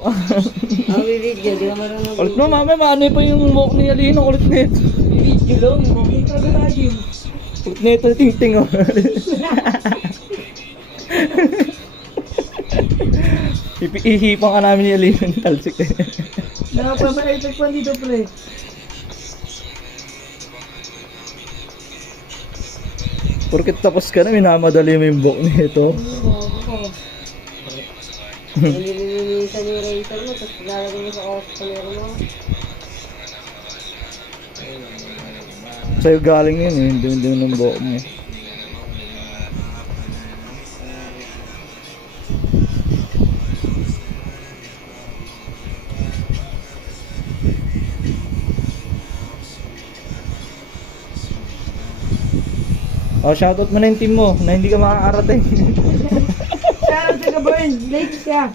Ang video, di ka marunong. Ulit mo, mami, maano pa yung buhok ni Alino, ulit nito. Video lang, makita ka na yun. Ulit nito, ting-ting, oh. Ihipang ka namin ni Alino ng talsik. Nakapamaitag pa dito, pre. Porkit tapos ka na, minamadali mo yung buhok nito. Nililinisan yung razor mo, tapos lalagay mo sa customer mo. Sa'yo galing yun eh, hindi ng buhok mo. Oh, shoutout mo na yung team mo na hindi ka makakarating. Shoutout sa Gaborn, late siya.